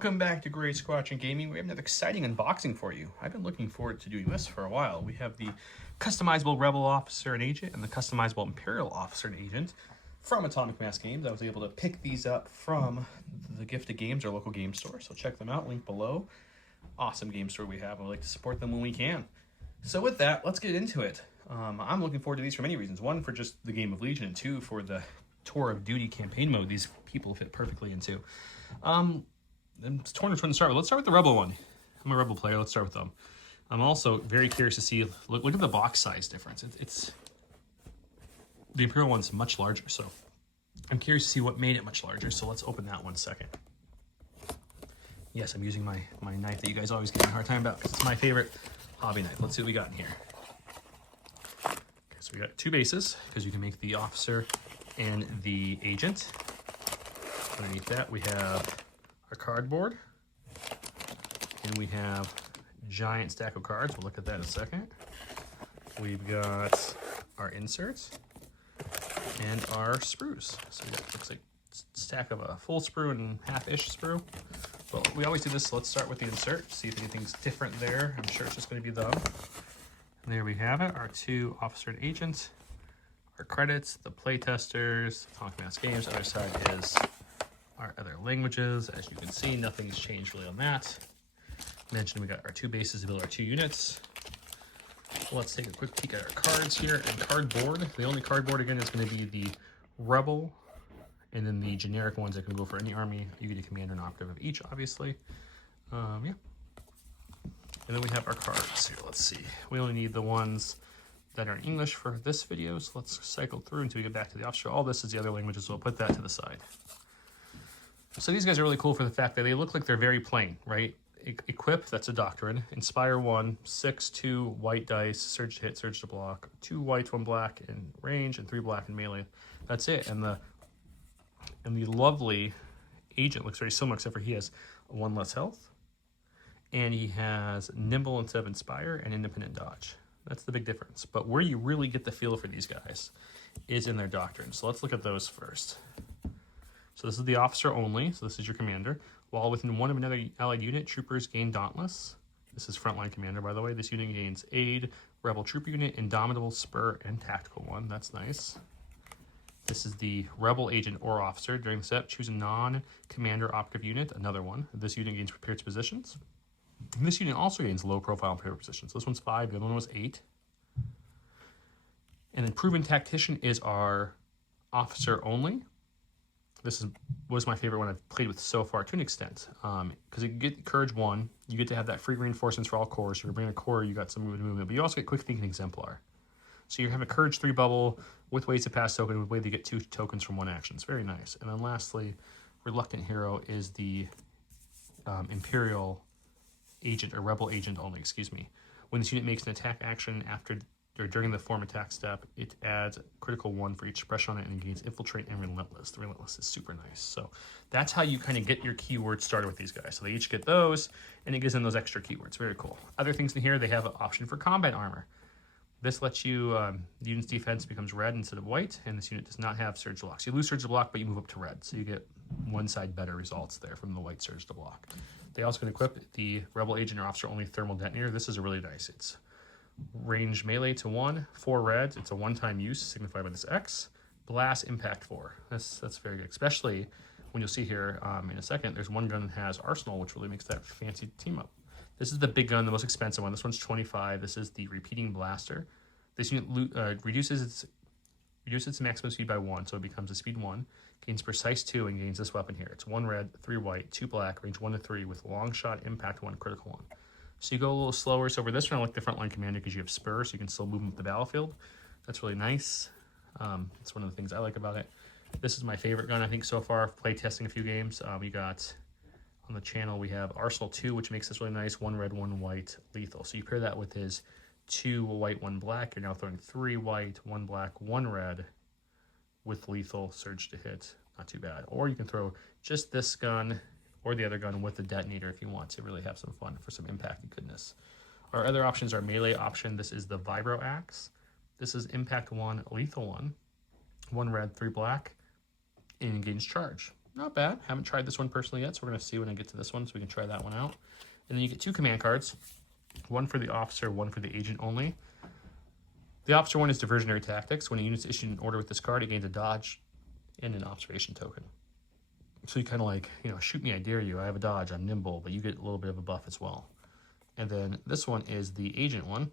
Welcome back to Gray Squatch and Gaming. We have another exciting unboxing for you. I've been looking forward to doing this for a while. We have the Customizable Rebel Officer and Agent and the Customizable Imperial Officer and Agent from Atomic Mass Games. I was able to pick these up from the Gift of Games, our local game store, so check them out, link below. Awesome game store we have. I would like to support them when we can. So with that, let's get into it. I'm looking forward to these for many reasons. One, for just the game of Legion, and two, for the Tour of Duty campaign mode these people fit perfectly into. It's torn which one to start with. Let's start with the Rebel one. I'm a Rebel player. Let's start with them. I'm also very curious to see, look at the box size difference. It's the Imperial one's much larger, so I'm curious to see what made it much larger. So let's open that one second. Yes, I'm using my knife that you guys always give me a hard time about because it's my favorite hobby knife. Let's see what we got in here. Okay, so we got two bases because you can make the officer and the agent. Underneath that we have our cardboard, and we have a giant stack of cards. We'll look at that in a second. We've got our inserts and our sprues. So we got, looks like a stack of a full sprue and half-ish sprue. Well, we always do this, so let's start with the insert, see if anything's different there. I'm sure it's just going to be them. And there we have it, our two officer and agent, our credits, the play testers, Atomic Mass Games. The other side is our other languages. As you can see, nothing's changed really on that. Mentioned we got our two bases to build our two units. Let's take a quick peek at our cards here. And cardboard, the only cardboard again is going to be the Rebel, and then the generic ones that can go for any army. You get a commander and operative of each, obviously. Yeah. And then we have our cards here. Let's see. We only need the ones that are in English for this video, so let's cycle through until we get back to the officer. All this is the other languages, so we'll put that to the side. So these guys are really cool for the fact that they look like they're very plain, right? Equip, that's a doctrine. Inspire 1, 6, 2 white dice, surge to hit, surge to block, 2 white, 1 black in range, and 3 black in melee. That's it. And the lovely agent looks very similar, except for he has 1 less health, and he has nimble instead of inspire and independent dodge. That's the big difference. But where you really get the feel for these guys is in their doctrine. So let's look at those first. So this is the officer only, so this is your commander. While within one of another allied unit, troopers gain Dauntless. This is frontline commander, by the way. This unit gains aid, rebel trooper unit, indomitable, spur, and tactical one. That's nice. This is the rebel agent or officer. During the step, choose a non-commander operative unit, another one. This unit gains prepared positions. And this unit also gains low profile and prepared positions. This one's 5, the other one was 8. And then proven tactician is our officer only. This was my favorite one I've played with so far to an extent, because you get Courage 1, you get to have that free reinforcements for all cores. So you're bringing a core, you got some movement, but you also get Quick Thinking Exemplar. So you have a Courage 3 bubble with ways to pass token, with way to get 2 tokens from 1 action. It's very nice. And then lastly, Reluctant Hero is the Imperial agent, or Rebel agent only, excuse me. When this unit makes an attack action after or during the form attack step, it adds a critical 1 for each suppression on it and gains Infiltrate and Relentless. The Relentless is super nice. So that's how you kind of get your keywords started with these guys. So they each get those, and it gives them those extra keywords. Very cool. Other things in here, they have an option for combat armor. This lets you, the unit's defense becomes red instead of white, and this unit does not have surge to block. So you lose surge to block, but you move up to red. So you get one side better results there from the white surge to block. They also can equip the Rebel Agent or Officer only Thermal Detonator. This is a really nice. It's range melee to 1, 4 reds. It's a one-time use signified by this X. Blast impact 4. That's very good, especially when you'll see here in a second, there's one gun that has Arsenal, which really makes that fancy team up. This is the big gun, the most expensive one. This one's 25. This is the Repeating Blaster. This unit reduces its maximum speed by 1, so it becomes a speed 1. Gains precise 2 and gains this weapon here. It's 1 red, 3 white, 2 black, range 1 to 3 with long shot, impact 1, critical 1. So you go a little slower. So over this one, I like the frontline commander because you have spur, so you can still move up the battlefield. That's really nice. That's one of the things I like about it. This is my favorite gun, I think, so far. I've played testing a few games. We got on the channel, we have Arsenal 2, which makes this really nice. 1 red, 1 white, lethal. So you pair that with his 2 white, 1 black. You're now throwing 3 white, 1 black, 1 red with lethal, surge to hit. Not too bad. Or you can throw just this gun or the other gun with the detonator if you want to really have some fun for some impact and goodness. Our other options are melee option. This is the Vibro Axe. This is impact 1, lethal 1, 1 red, 3 black, and engage charge. not bad. Haven't tried this one personally yet, so we're going to see when I get to this one so we can try that one out. And then you get 2 command cards, one for the officer, one for the agent only. The officer one is diversionary tactics. When a unit's issued an order with this card, it gains a dodge and an observation token. So you kind of like, you know, shoot me, I dare you. I have a dodge, I'm nimble, but you get a little bit of a buff as well. And then this one is the agent one.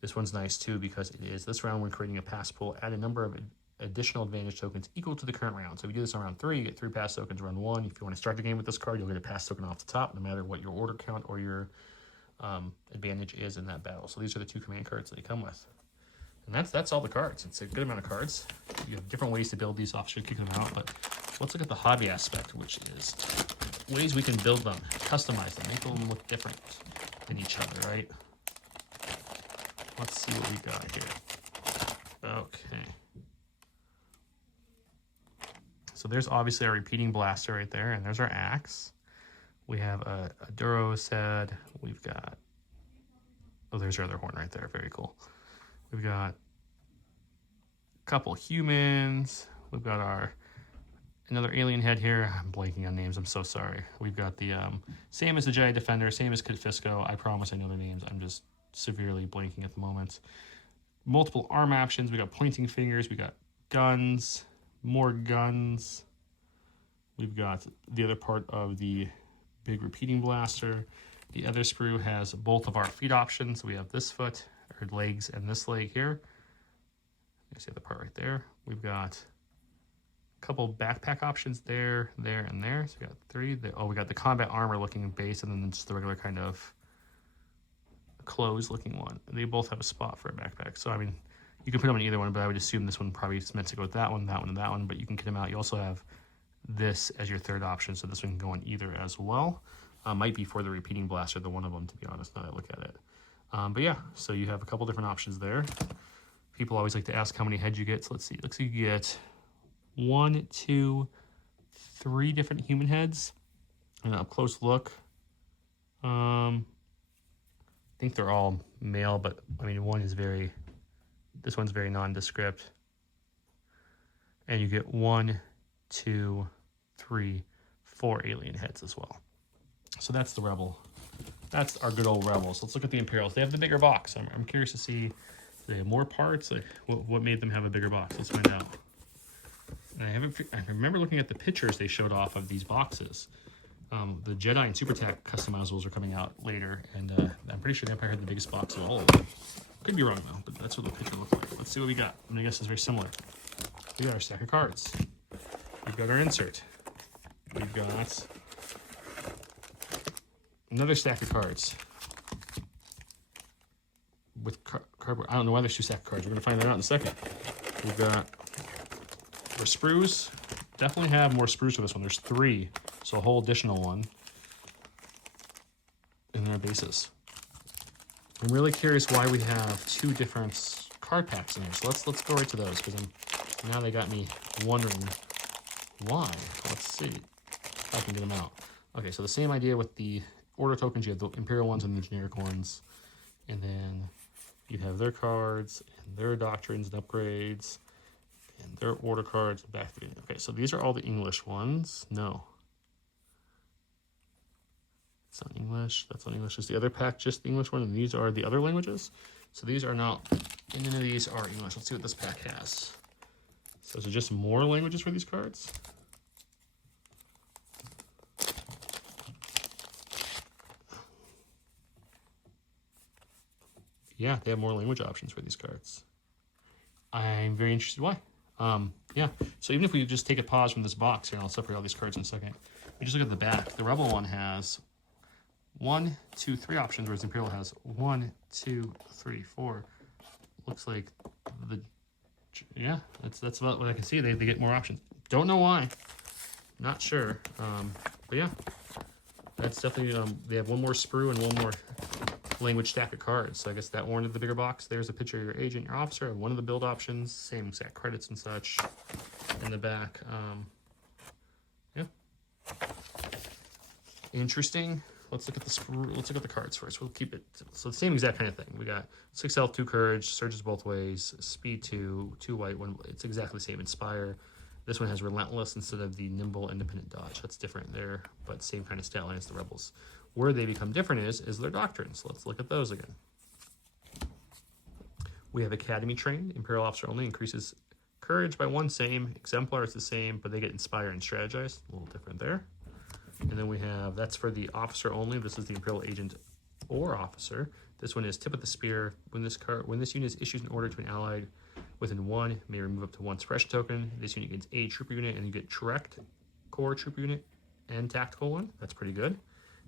This one's nice too because it is this round when creating a pass pool, add a number of additional advantage tokens equal to the current round. So if you do this on round 3, you get 3 pass tokens. Round 1, if you want to start the game with this card, you'll get a pass token off the top, no matter what your order count or your advantage is in that battle. So these are the 2 command cards that they come with. And that's all the cards. It's a good amount of cards. You have different ways to build these officers, kick them out, but let's look at the hobby aspect, which is ways we can build them, customize them, make them look different than each other, right? Let's see what we got here. Okay. So there's obviously our repeating blaster right there, and there's our axe. We have a Duro's head. We've got, oh, there's our other horn right there. Very cool. We've got a couple humans. We've got another alien head here. I'm blanking on names. I'm so sorry. We've got the same as the Jedi Defender, same as Kit Fisto. I promise I know their names. I'm just severely blanking at the moment. Multiple arm options. We got pointing fingers. We got guns, more guns. We've got the other part of the big repeating blaster. The other sprue has both of our feet options. We have this foot, or legs, and this leg here. You see the part right there. We've got a couple backpack options there, there, and there. So we got 3. Oh, we got the combat armor looking base, and then just the regular kind of clothes looking one. They both have a spot for a backpack. So I mean, you can put them in either one, but I would assume this one probably is meant to go with that one, and that one, but you can kit them out. You also have this as your 3rd option, so this one can go in either as well. Might be for the repeating blaster, the one of them, to be honest, now that I look at it. But yeah, so you have a couple different options there. People always like to ask how many heads you get. So let's see. Looks like you get 1, 2, 3 different human heads. And a close look. I think they're all male, but I mean, this one's very nondescript. And you get 1, 2, 3, 4 alien heads as well. So that's the Rebel. That's our good old Rebels. Let's look at the Imperials. They have the bigger box. I'm curious to see, do they have more parts? Like, what made them have a bigger box? Let's find out. And I remember looking at the pictures they showed off of these boxes. The Jedi and Super Tac customizables are coming out later, and I'm pretty sure the Empire had the biggest box of all of them. Could be wrong though, but that's what the picture looked like. Let's see what we got. I'm gonna guess it's very similar. We got our stack of cards. We've got our insert. We've got another stack of cards with cardboard. I don't know why there's 2 stacks of cards. We're gonna find that out in a second. We've got our sprues. Definitely have more sprues for this one. There's 3, so a whole additional one. And then our bases. I'm really curious why we have 2 different card packs in here. So let's go right to those, because now they got me wondering why. Let's see if I can get them out. Okay, so the same idea with the order tokens. You have the Imperial ones and the generic ones, and then you have their cards and their doctrines and upgrades and their order cards back to the, okay, so these are all the English ones. No, it's not English. That's not English. Is the other pack just the English one? And these are the other languages. So these are not, and none of these are English. Let's see what this pack has. So is it just more languages for these cards? Yeah, they have more language options for these cards. I'm very interested why. Yeah, so even if we just take a pause from this box here, and I'll separate all these cards in a second. We just look at the back. The Rebel one has 1, 2, 3 options, whereas the Imperial has 1, 2, 3, 4. Looks like yeah, that's about what I can see. They get more options. Don't know why. Not sure. But yeah, that's definitely, they have 1 more sprue and 1 more language stack of cards. So I guess that warranted the bigger box. There's a picture of your agent, your officer, one of the build options, same exact credits and such in the back. Yeah, interesting. Let's look at the cards first. We'll keep it so the same exact kind of thing. We got 6 health, 2 courage, surges both ways, speed 2, 2 white, 1. It's exactly the same. Inspire, This one has relentless instead of the nimble independent dodge. That's different there, but same kind of stat line as the rebels. Where they become different is their doctrines. Let's look at those again. We have Academy trained. Imperial officer only increases courage by 1, same. Exemplar is the same, but they get inspire and strategize. A little different there. And then we have, that's for the officer only. This is the Imperial agent or officer. This one is tip of the spear. When this unit is issued an order to an allied within 1, it may remove up to 1 suppression token. This unit gets a trooper unit, and you get direct core trooper unit and tactical one. That's pretty good.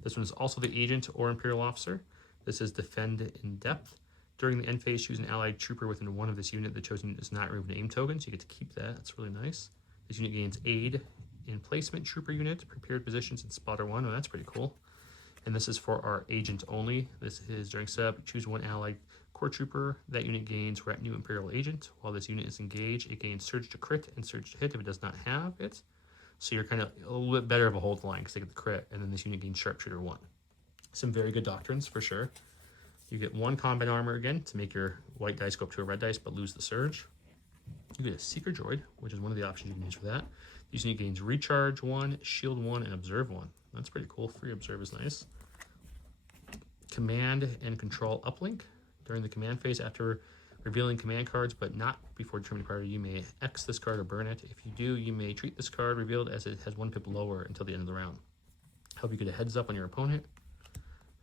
This one is also the agent or Imperial officer. This is defend in depth. During the end phase, choose an allied trooper within 1 of this unit. The chosen unit does not remove an aim token, so you get to keep that. That's really nice. This unit gains aid in placement trooper unit, prepared positions in spotter 1. Oh, that's pretty cool. And this is for our agent only. This is during setup, choose 1 allied core trooper. That unit gains retinue Imperial agent. While this unit is engaged, it gains surge to crit and surge to hit if it does not have it. So you're kind of a little bit better of a hold line because they get the crit, and then this unit gains sharpshooter 1. Some very good doctrines for sure. You get 1 combat armor again to make your white dice go up to a red dice but lose the surge. You get a seeker droid, which is one of the options you can use for that. This unit gains recharge 1, shield 1, and observe 1. That's pretty cool. Free observe is nice. Command and control uplink. During the command phase, after revealing command cards but not before determining priority, you may X this card or burn it. If you do, you may treat this card revealed as it has 1 pip lower until the end of the round. Help you get a heads up on your opponent.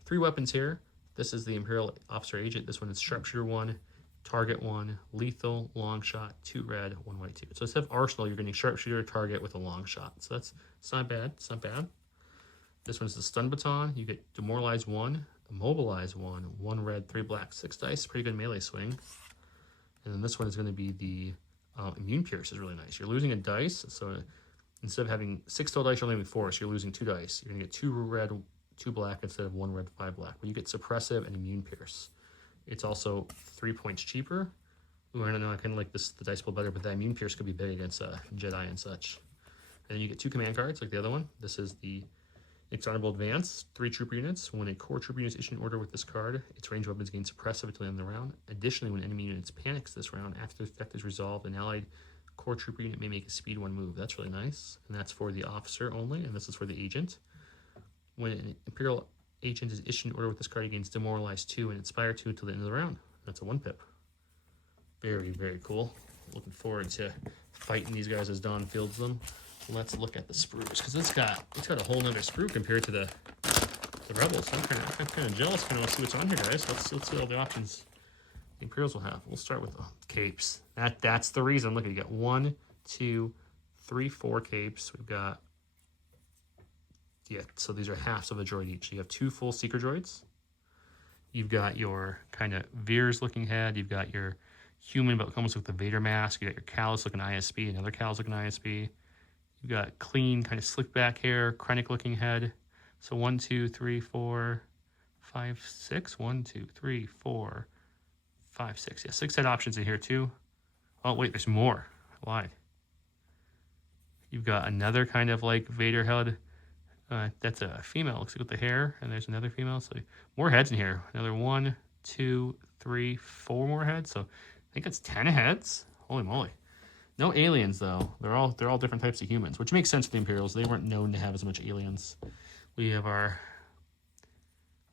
3 weapons here. This is the Imperial officer agent. This one is sharpshooter 1, target 1, lethal, long shot, 2 red, 1 white 2. So instead of arsenal, you're getting sharpshooter, target with a long shot. So it's not bad. It's not bad. This one's the stun baton. You get demoralize 1, immobilize 1, 1 red, 3 black, 6 dice. Pretty good melee swing. And then this one is going to be the immune pierce. Is really nice. You're losing a dice, so instead of having 6 total dice, you're only having 4. So you're losing 2 dice. You're going to get 2 red, 2 black instead of 1 red, 5 black. But you get suppressive and immune pierce. It's also 3 points cheaper. Ooh, I don't know, I kind of like this, the dice pool better, but that immune pierce could be big against Jedi and such. And then you get 2 command cards like the other one. This is the Honorable Advance, 3 trooper units. When a core trooper unit is issued an order with this card, its range weapons gain suppressive until the end of the round. Additionally, when enemy units panics this round, after the effect is resolved, an allied core trooper unit may make a speed 1 move. That's really nice. And that's for the officer only, and this is for the agent. When an Imperial agent is issued an order with this card, he gains demoralize 2 and inspire 2 until the end of the round. That's a 1 pip. Very, very cool. Looking forward to fighting these guys as Dawn fields them. Let's look at the sprues, because it's got a whole nother sprue compared to the rebels. I'm kind of jealous. Kind of want to see what's on here, guys. Let's see all the options the Imperials will have. We'll start with the capes. That's the reason. Look, you got 1, 2, 3, 4 capes. We've got, yeah, so these are halves of a droid each. You have 2 full seeker droids. You've got your kind of Veers looking head. You've got your human, but almost with the Vader mask. You got your Callus looking ISB, another Callus looking ISB. You've got clean, kind of slick back hair, Krennic looking head. So 1, 2, 3, 4, 5, 6. 1, 2, 3, 4, 5, 6. Yeah, 6 head options in here too. Oh, wait, there's more. I lied. You've got another kind of like Vader head. That's a female, looks like with the hair. And there's another female. So more heads in here. Another 1, 2, 3, 4 more heads. So I think it's 10 heads. Holy moly. No aliens though. They're all different types of humans, which makes sense for the Imperials. They weren't known to have as much aliens. We have our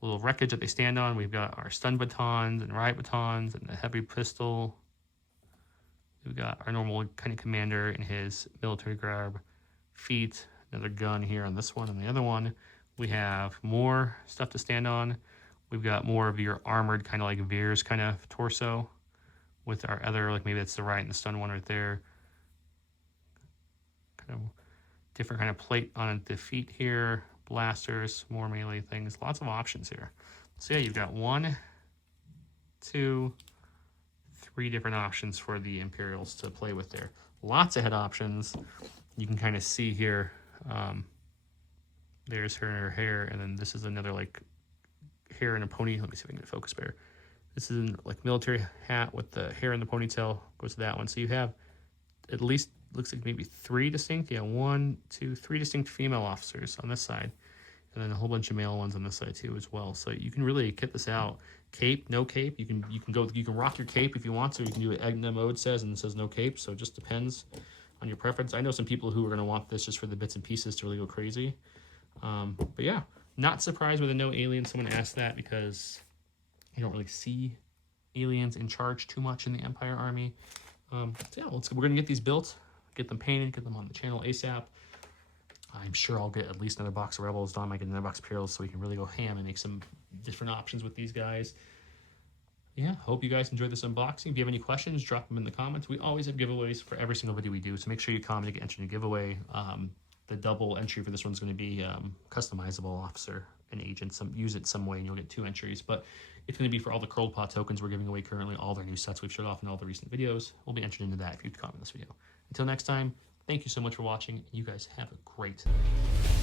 little wreckage that they stand on. We've got our stun batons and riot batons and the heavy pistol. We've got our normal kind of commander in his military garb, feet, another gun here on this one. And the other one, we have more stuff to stand on. We've got more of your armored kind of like Veers kind of torso with our other, like maybe that's the riot and the stun one right there. Kind of different kind of plate on the feet here, blasters, more melee things, lots of options here. So yeah, you've got 1, 2, 3 different options for the Imperials to play with there. Lots of head options. You can kind of see here, there's her hair, and then this is another like hair and a pony. Let me see if I can get a focus bear. This is like military hat with the hair and the ponytail, goes to that one. So you have at least, looks like maybe 3 distinct, yeah, 1, 2, 3 distinct female officers on this side, and then a whole bunch of male ones on this side too as well. So you can really kit this out. Cape, no cape. You can rock your cape if you want to. You can do what Egna mode says, and it says no cape. So it just depends on your preference. I know some people who are going to want this just for the bits and pieces to really go crazy. But yeah, not surprised with a no alien. Someone asked that because you don't really see aliens in charge too much in the Empire Army. So yeah, we're going to get these built, get them painted, get them on the channel ASAP. I'm sure I'll get at least another box of Rebels. Don might get another box of Imperials so we can really go ham and make some different options with these guys. Yeah, hope you guys enjoyed this unboxing. If you have any questions, drop them in the comments. We always have giveaways for every single video we do, so make sure you comment to get entered in a giveaway. The double entry for this one's going to be customizable officer and agent. Use it some way and you'll get 2 entries. But it's going to be for all the curled pot tokens we're giving away currently, all their new sets we've showed off in all the recent videos. We'll be entered into that if you comment this video. Until next time, thank you so much for watching. You guys have a great day.